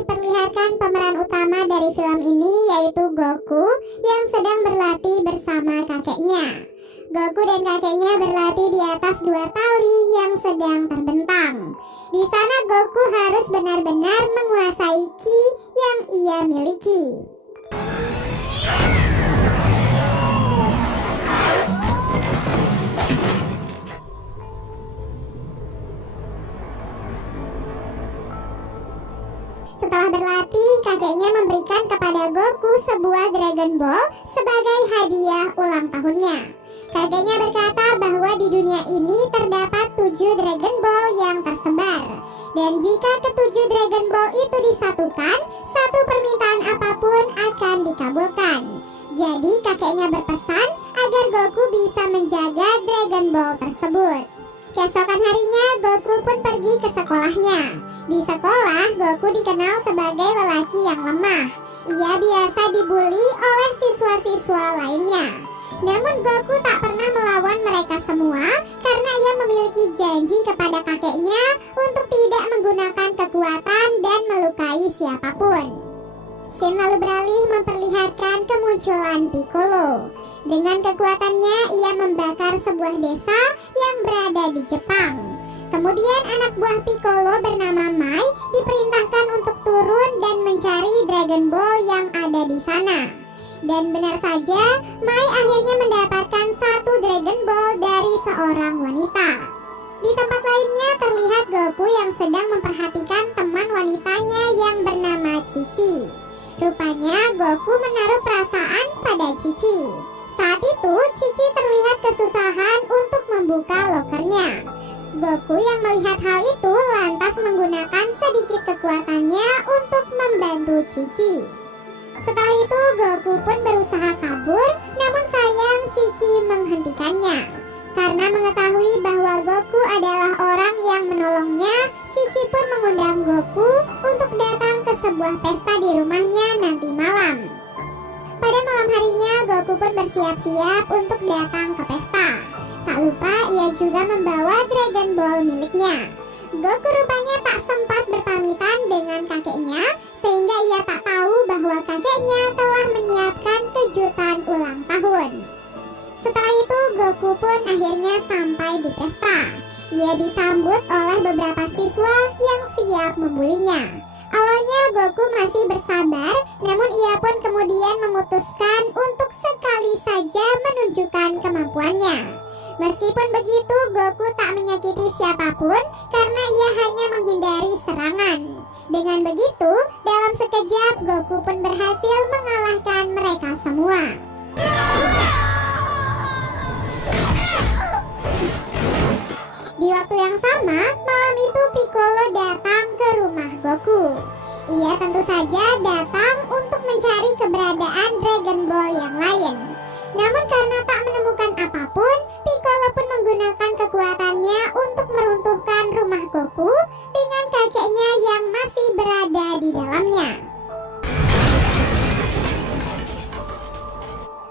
diperlihatkan pemeran utama dari film ini, yaitu Goku yang sedang berlatih bersama kakeknya. Goku dan kakeknya berlatih di atas dua tali yang sedang terbentang. Di sana Goku harus benar-benar menguasai ki yang ia miliki. Setelah berlatih, kakeknya memberikan kepada Goku sebuah Dragon Ball sebagai hadiah ulang tahunnya. Kakeknya berkata bahwa di dunia ini terdapat 7 Dragon Ball yang tersebar. Dan jika ketujuh Dragon Ball itu disatukan, satu permintaan apapun akan dikabulkan. Jadi kakeknya berpesan agar Goku bisa menjaga Dragon Ball tersebut. Keesokan harinya, Goku pun pergi ke sekolahnya. Di sekolah, Goku dikenal sebagai lelaki yang lemah. Ia biasa dibully oleh siswa-siswa lainnya. Namun Goku tak pernah melawan mereka semua karena ia memiliki janji kepada kakeknya untuk tidak menggunakan kekuatan dan melukai siapapun. Scene lalu beralih memperlihatkan kemunculan Piccolo. Dengan kekuatannya, ia membakar sebuah desa yang berada di Jepang. Kemudian anak buah Piccolo bernama Mai diperintahkan untuk turun dan mencari Dragon Ball yang ada di sana. Dan benar saja, Mai akhirnya mendapatkan satu Dragon Ball dari seorang wanita. Di tempat lainnya terlihat Goku yang sedang memperhatikan teman wanitanya yang bernama Cici. Rupanya Goku menaruh perasaan pada Cici. Saat itu Cici terlihat kesusahan untuk membuka lokernya. Goku yang melihat hal itu lantas menggunakan sedikit kekuatannya untuk membantu Cici. Setelah itu Goku pun berusaha kabur, namun sayang Cici menghentikannya. Karena mengetahui bahwa Goku adalah orang yang menolongnya, Cici pun mengundang Goku untuk datang ke sebuah pesta di rumahnya nanti malam. Pada malam harinya Goku pun bersiap-siap untuk datang ke pesta. Tak lupa ia juga membawa Dragon Ball miliknya. Goku rupanya tak sempat berpamitan dengan kakeknya, sehingga ia tak tahu bahwa kakeknya telah menyiapkan kejutan ulang tahun. Setelah itu Goku pun akhirnya sampai di pesta. Ia disambut oleh beberapa siswa yang siap membulinya. Awalnya Goku masih bersabar, namun ia pun kemudian memutuskan untuk sekali saja menunjukkan kemampuannya. Meskipun begitu, Goku tak menyakiti siapapun karena ia hanya menghindari serangan. Dengan begitu, dalam sekejap Goku pun berhasil mengalahkan mereka semua. Di waktu yang sama, malam itu Piccolo datang ke rumah Goku. Ia tentu saja datang untuk mencari keberadaan Dragon Ball yang lain. Namun karena tak menemukan apapun, Piccolo pun menggunakan kekuatannya untuk meruntuhkan rumah Goku dengan kakeknya yang masih berada di dalamnya.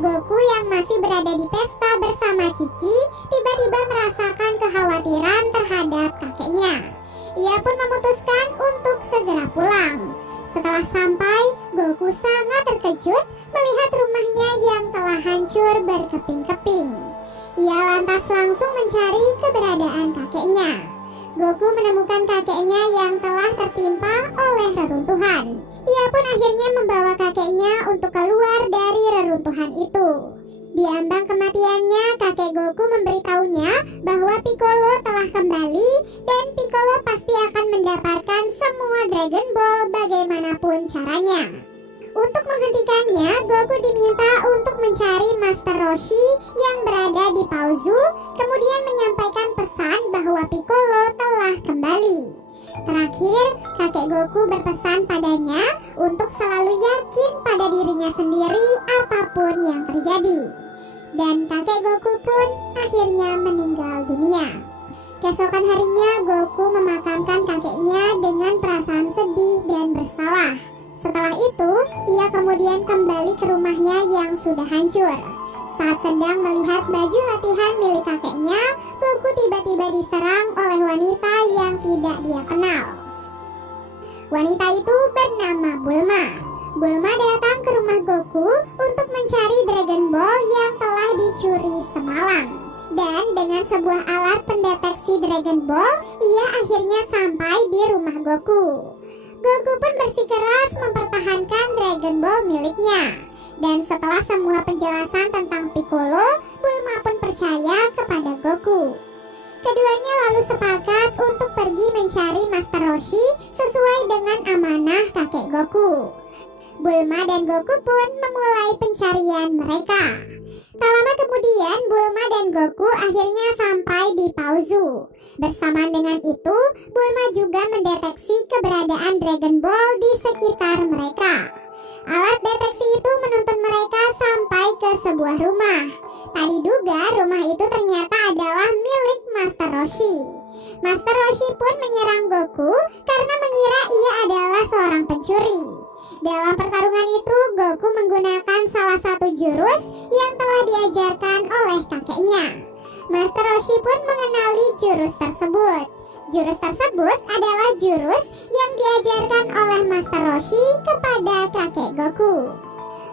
Goku yang masih berada di pesta bersama Cici tiba-tiba merasakan kekhawatiran terhadap kakeknya. Ia pun memutuskan untuk segera pulang. Setelah sampai, Goku sangat terkejut melihat rumahnya yang telah hancur berkeping-keping. Ia lantas langsung mencari keberadaan kakeknya. Goku menemukan kakeknya yang telah tertimpa oleh reruntuhan. Ia pun akhirnya membawa kakeknya untuk keluar dari reruntuhan itu. Di ambang kematiannya, kakek Goku memberitahunya bahwa Piccolo telah kembali dan Piccolo pasti akan mendapatkan semua Dragon Ball bagaimanapun caranya. Untuk menghentikannya, Goku diminta untuk mencari Master Roshi yang berada di Paozu, kemudian menyampaikan pesan bahwa Piccolo telah kembali. Terakhir, kakek Goku berpesan padanya untuk selalu yakin pada dirinya sendiri apapun yang terjadi. Dan kakek Goku pun akhirnya meninggal dunia. Keesokan harinya, Goku memakamkan kakeknya dengan perasaan sedih dan bersalah. Setelah itu, ia kemudian kembali ke rumahnya yang sudah hancur. Saat sedang melihat baju latihan milik kakeknya, Goku tiba-tiba diserang oleh wanita yang tidak dia kenal. Wanita itu bernama Bulma. Bulma datang ke rumah Goku untuk mencari Dragon Ball yang telah dicuri semalam. Dan dengan sebuah alat pendeteksi Dragon Ball, ia akhirnya sampai di rumah Goku. Goku pun bersikeras mempertahankan Dragon Ball miliknya. Dan setelah semua penjelasan tentang Piccolo, Bulma pun percaya kepada Goku. Keduanya lalu sepakat untuk pergi mencari Master Roshi sesuai dengan amanah kakek Goku. Bulma dan Goku pun memulai pencarian mereka. Tak lama kemudian Bulma dan Goku akhirnya sampai di Paozu. Bersamaan dengan itu, Bulma juga mendeteksi keberadaan Dragon Ball di sekitar mereka. Alat deteksi itu menuntun mereka sampai ke sebuah rumah. Tak diduga rumah itu ternyata adalah milik Master Roshi. Master Roshi pun menyerang Goku karena mengira ia adalah seorang pencuri. Dalam pertarungan itu, Goku menggunakan salah satu jurus yang telah diajarkan oleh kakeknya. Master Roshi pun mengenali jurus tersebut. Jurus tersebut adalah jurus yang diajarkan oleh Master Roshi kepada kakek Goku.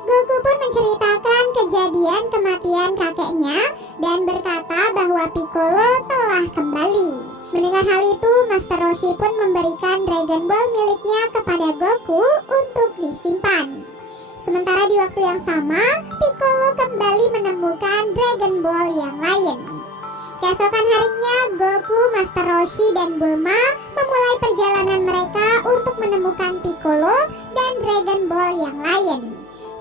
Goku pun menceritakan kejadian kematian kakeknya dan berkata bahwa Piccolo telah kembali. Mendengar hal itu, Master Roshi pun memberikan Dragon Ball miliknya kepada Goku untuk disimpan. Sementara di waktu yang sama, Piccolo kembali menemukan Dragon Ball yang lain. Keesokan harinya, Goku, Master Roshi, dan Bulma memulai perjalanan mereka untuk menemukan Piccolo dan Dragon Ball yang lain.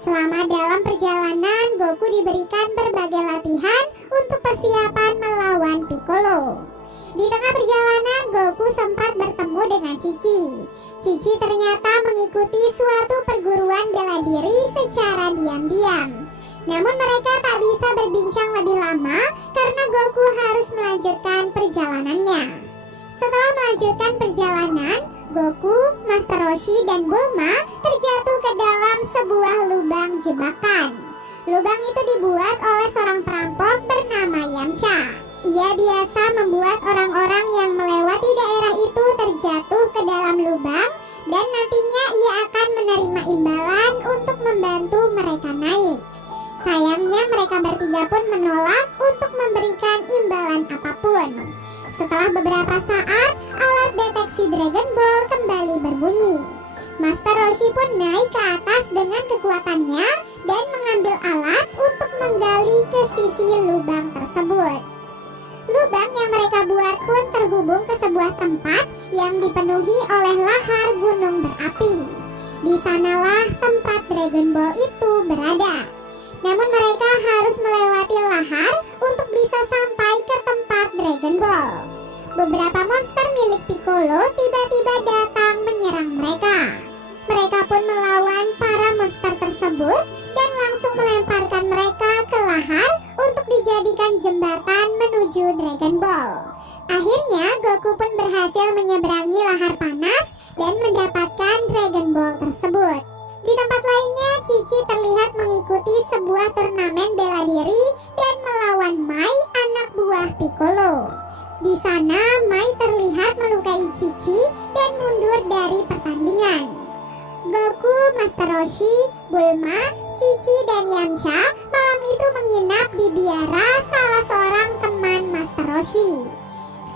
Selama dalam perjalanan, Goku diberikan berbagai latihan untuk persiapan melawan Piccolo. Di tengah perjalanan, Goku sempat bertemu dengan Cici. Cici ternyata mengikuti suatu perguruan bela diri secara diam-diam. Namun mereka tak bisa berbincang lebih lama karena Goku harus melanjutkan perjalanannya. Setelah melanjutkan perjalanan, Goku, Master Roshi, dan Bulma terjatuh ke dalam sebuah lubang jebakan. Lubang itu dibuat oleh seorang perampok bernama Yamcha. Ia biasa membuat orang-orang yang melewati daerah itu terjatuh ke dalam lubang dan nantinya ia akan menerima imbalan untuk membantu mereka naik. Sayangnya mereka bertiga pun menolak untuk memberikan imbalan apapun. Setelah beberapa saat, alat deteksi Dragon Ball kembali berbunyi. Master Roshi pun naik ke atas dengan kekuatannya dan mengambil alat untuk menggali ke sisi lubang tersebut. Lubang yang mereka buat pun terhubung ke sebuah tempat yang dipenuhi oleh lahar gunung berapi. Di sanalah tempat Dragon Ball itu berada. Namun mereka harus melewati lahar untuk bisa sampai ke tempat Dragon Ball. Beberapa monster milik Piccolo tiba-tiba datang menyerang mereka. Mereka pun melawan para monster tersebut dan langsung melemparkan mereka ke lahar untuk dijadikan jembatan menuju Dragon Ball. Akhirnya Goku pun berhasil menyeberangi lahar panas dan mendapatkan Dragon Ball tersebut. Di tempat lainnya, Cici terlihat mengikuti sebuah turnamen bela diri dan melawan Mai, anak buah Piccolo. Di sana, Mai terlihat melukai Cici dan mundur dari pertandingan. Goku, Master Roshi, Bulma, Cici, dan Yamcha malam itu menginap di biara salah seorang teman Master Roshi.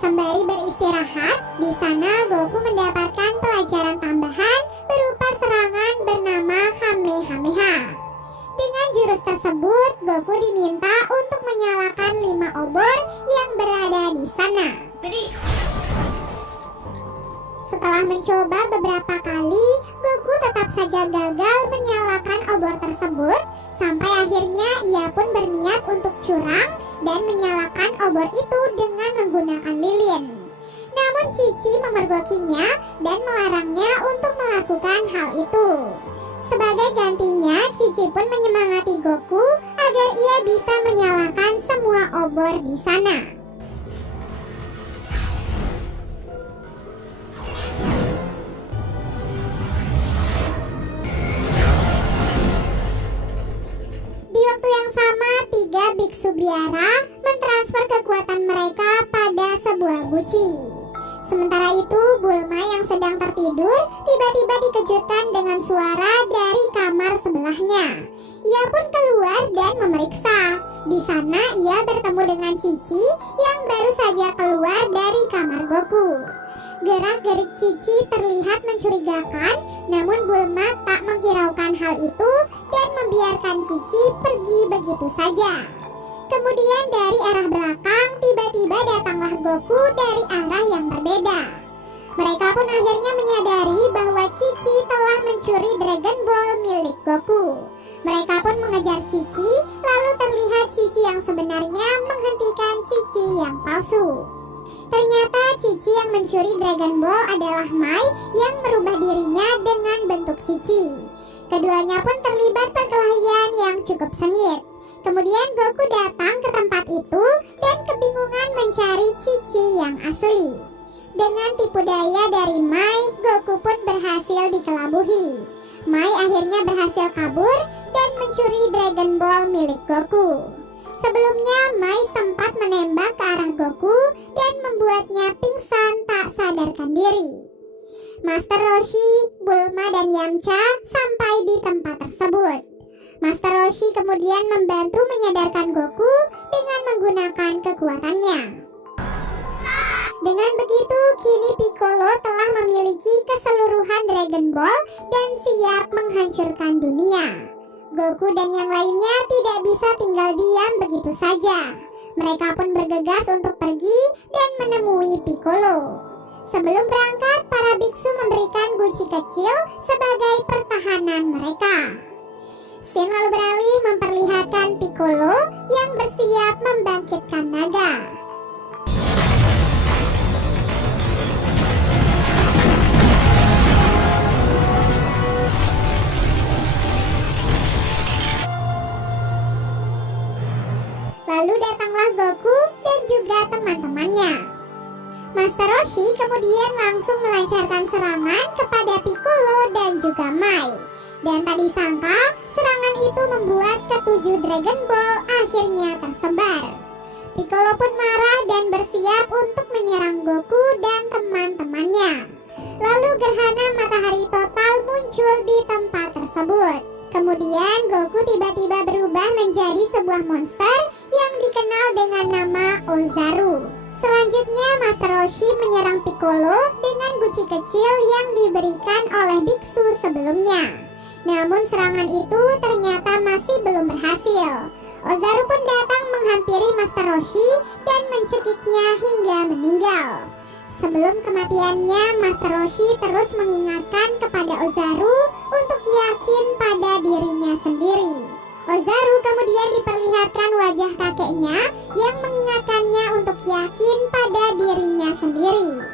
Sembari beristirahat, di sana Goku mendapatkan pelajaran tambahan berupa serangan bernama Kamehameha. Dengan jurus tersebut, Goku diminta untuk menyalakan 5 obor yang berada di sana. Setelah mencoba beberapa kali, Goku tetap saja gagal menyalakan obor tersebut. Sampai akhirnya ia pun berniat untuk curang dan menyalakan obor itu dengan menggunakan lilin. Namun Cici memergokinya dan melarangnya untuk melakukan hal itu. Sebagai gantinya, Cici pun menyemangati Goku agar ia bisa menyalakan semua obor di sana. Di waktu yang sama, 3 biksu biara mentransfer kekuatan mereka pada sebuah guci. Sementara itu, Bulma yang sedang tertidur tiba-tiba Ia pun keluar dan memeriksa. Di sana ia bertemu dengan Cici yang baru saja keluar dari kamar Goku. Gerak-gerik Cici terlihat mencurigakan, namun Bulma tak menghiraukan hal itu dan membiarkan Cici pergi begitu saja. Kemudian dari arah belakang tiba-tiba datanglah Goku dari arah yang berbeda. Mereka pun akhirnya menyadari bahwa Cici telah mencuri Dragon Ball milik Goku. Mereka pun mengejar Cici, lalu terlihat Cici yang sebenarnya menghentikan Cici yang palsu. Ternyata Cici yang mencuri Dragon Ball adalah Mai yang merubah dirinya dengan bentuk Cici. Keduanya pun terlibat perkelahian yang cukup sengit. Kemudian Goku datang ke tempat itu dan kebingungan mencari Cici yang asli. Dengan tipu daya dari Mai, Goku pun berhasil dikelabuhi. Mai akhirnya berhasil kabur dan mencuri Dragon Ball milik Goku. Sebelumnya Mai sempat menembak ke arah Goku dan membuatnya pingsan tak sadarkan diri. Master Roshi, Bulma, dan Yamcha sampai di tempat tersebut. Master Roshi kemudian membantu menyadarkan Goku dengan menggunakan kekuatannya. Dengan begitu, kini Piccolo telah memiliki keseluruhan Dragon Ball dan siap menghancurkan dunia. Goku dan yang lainnya tidak bisa tinggal diam begitu saja. Mereka pun bergegas untuk pergi dan menemui Piccolo. Sebelum berangkat, para biksu memberikan guci kecil sebagai pertahanan mereka. Scene lalu beralih memperlihatkan Piccolo yang bersiap membangkitkan naga. Lalu datanglah Goku dan juga teman-temannya. Master Roshi kemudian langsung melancarkan serangan kepada Piccolo dan juga Mai. Dan tak disangka, serangan itu membuat ketujuh Dragon Ball akhirnya tersebar. Piccolo pun marah dan bersiap untuk menyerang Goku dan teman-temannya. Lalu gerhana matahari total muncul di tempat tersebut. Kemudian Goku tiba-tiba berubah menjadi sebuah monster yang dikenal dengan nama Ozaru. Selanjutnya Master Roshi menyerang Piccolo dengan guci kecil yang diberikan oleh biksu sebelumnya. Namun serangan itu ternyata masih belum berhasil. Ozaru pun datang menghampiri Master Roshi dan mencekiknya hingga meninggal. Sebelum kematiannya, Master Roshi terus mengingatkan kepada Ozaru untuk yakin pada dirinya sendiri. Ozaru kemudian diperlihatkan wajah kakeknya yang mengingatkannya untuk yakin pada dirinya sendiri.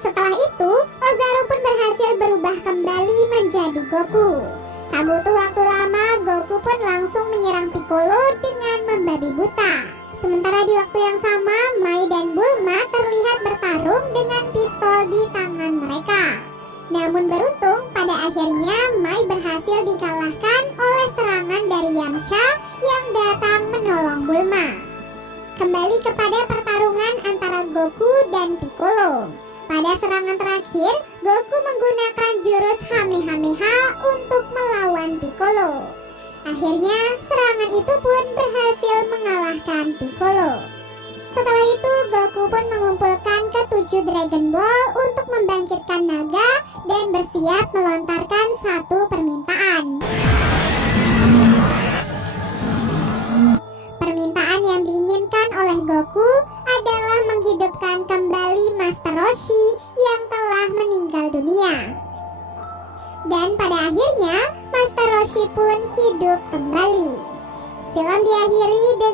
Setelah itu, Ozaru pun berhasil berubah kembali menjadi Goku. Tak butuh waktu lama, Goku pun langsung menyerang Piccolo dengan membabi buta. Sementara di waktu yang sama, Mai dan Bulma terlihat bertarung dengan pistol di tangan mereka. Namun beruntung, pada akhirnya Mai berhasil dikalahkan oleh serangan dari Yamcha yang datang menolong Bulma. Kembali kepada pertarungan antara Goku dan Piccolo. Pada serangan terakhir, Goku menggunakan jurus Kamehameha untuk melawan Piccolo. Akhirnya, serangan itu pun berhasil mengalahkan Piccolo. Setelah itu, Goku pun mengumpulkan ketujuh Dragon Ball untuk membangkitkan naga dan bersiap melontarkan satu permintaan. Permintaan yang diinginkan oleh Goku adalah menghidupkan kembali Master Roshi yang telah meninggal dunia. Dan pada akhirnya, Master Roshi pun hidup kembali. Film diakhiri dengan